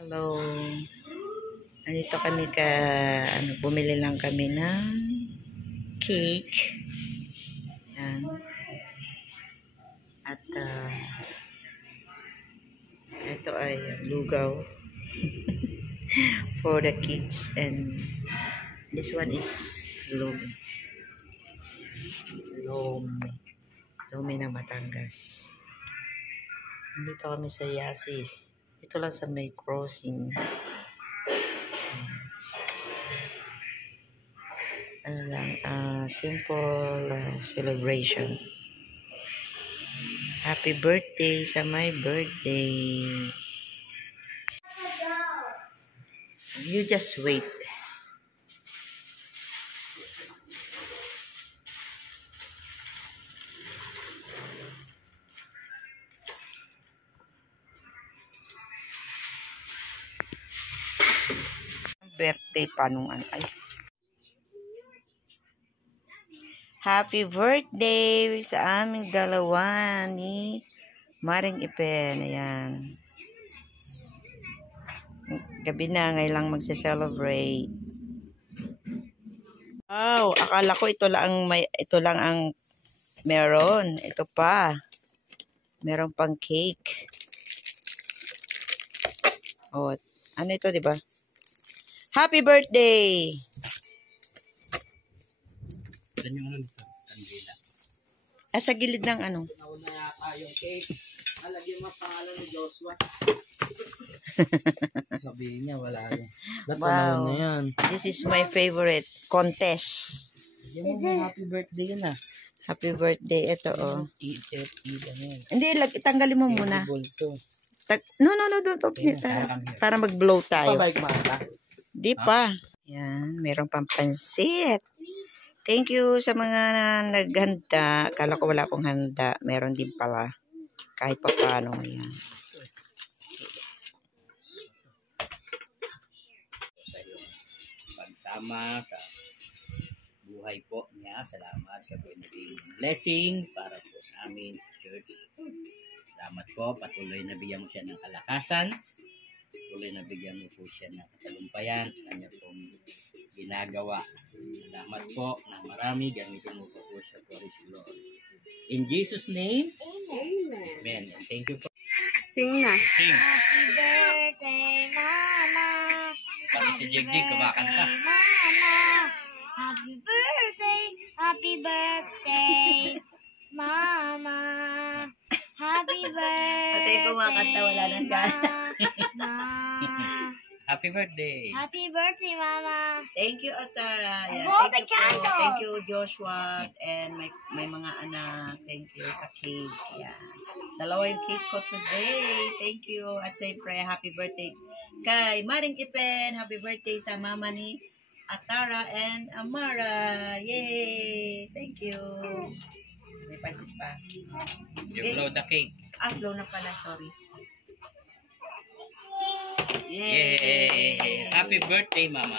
Hello. Nandito kami bumili lang kami ng cake. Yan. At ito ay lugaw for the kids, and this one is lomi. Lomi ng Batangas. Nandito kami sa Yasi. Ito lang sa may crossing. Simple celebration. Happy birthday sa my birthday. You just wait. Birthday pa nung ay. Happy birthday sa aming dalawa ni Maring Ipen. Ayan. Gabi na, ngayon lang magse-celebrate. Wow, akala ko ito lang ang meron. Ito pa. Meron pang cake. Oh, ano ito, 'di ba? Happy birthday! Yan yung ano nito, kandila. Sa gilid ng ano? Nauna yata yung cake. Alagyan mo pangalan ni Joshua. Sabihin niya, wala yun. Wow. Na yan. This is my favorite contest. Yan mo, happy birthday yun ah. Happy birthday. Ito, oh. Eat yan. Hindi, tanggalin mo muna. No, don't open it. Para mag-blow tayo. Pabalik mo ata? Di pa. Yan, meron pang pansit. Thank you sa mga naghanda. Kala ko wala akong handa. Meron din pala. Kahit pa paano. Yan. Pagsama sa buhay po niya. Salamat sa naging blessing para po sa amin church. Salamat po. Patuloy na bigyan mo siya ng kalakasan. Patuloy na bigyan mo po siya ng katalumpayan sa kanya pong ginagawa. Salamat po ng marami. Gamitin mo po siya for His glory. In Jesus' name, Amen. And thank you po. Sing na. Sing. Happy birthday, Mama. Kasi si Jig kumakanta. Mama. Happy birthday, Mama. Happy birthday. Patay kumakanta, wala nang gana. Mama. Happy birthday. Happy birthday, Mama. Thank you, Atara. Yan. Blow Thank the you po. candle. Thank you, Joshua. And my mga anak. Thank you sa cake. Yan. Dalawa yung cake ko today. Thank you. At siyempre, happy birthday kay Maring Ipen. Happy birthday sa mama ni Atara and Amara. Yay! Thank you. May pasit pa. You blow the cake. Blow na pala. Sorry. Yay! Happy birthday, Mama.